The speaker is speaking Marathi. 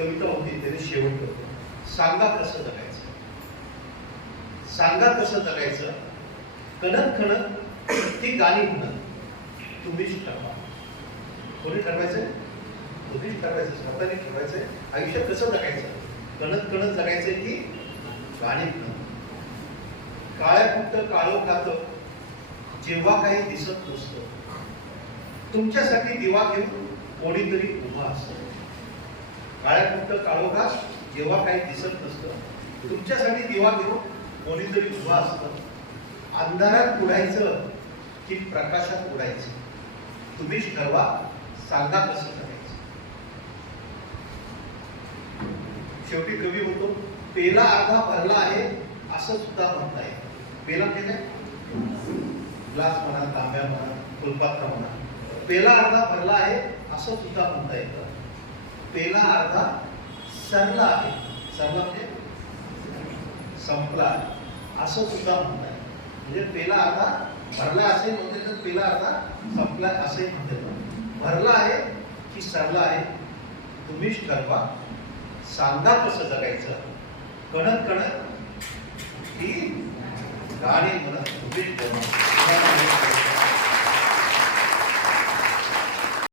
कविता होती त्याने शेवट करतो. सांगा कसं जगायचं? सांगा कसं जगायचं? कणत कणत ती गाणी म्हणत तुम्हीच ठरवा. कोणी ठरवायचंय? तुम्हीच ठरवायचं स्वतःने ठरवायचंय. आयुष्य कसं जगायचं? कणत कणत जगायचंय की गाणी म्हणत. काळ्या फक्त काळो खात जेव्हा काही दिसत नसतं. तुमच्यासाठी दिवा घेऊन कोणीतरी उभा असतो. काळ्या फक्त काळोखात जेव्हा काही दिसत नसतं तुमच्यासाठी दिवा घेऊन कोणीतरी उभा असतं. अंधारात उडायचं की प्रकाशात उडायचं? तुम्हीच ठरवा सांगा कसं करायचं? शेवटी कवी होतो पेला अर्धा भरला आहे असं सुद्धा म्हणता येईल पेला म्हणजे ग्लास म्हणा तांब्या म्हणा फुलपात्र म्हणा. पेला अर्धा भरला आहे असं सुद्धा म्हणता येतं पेला अर्धा सरला आहे. सरला म्हणजे संपला. असं सुद्धा म्हणतात. म्हणजे पेला अर्धा भरला असे म्हणते तर पेला अर्धा संपला असे म्हणते भरला आहे की सरला आहे? तुम्हीच ठरवा. सांगा कसं जगायचं? कणत कणत ही गाणी म्हणत तुम्हीच ठरवा.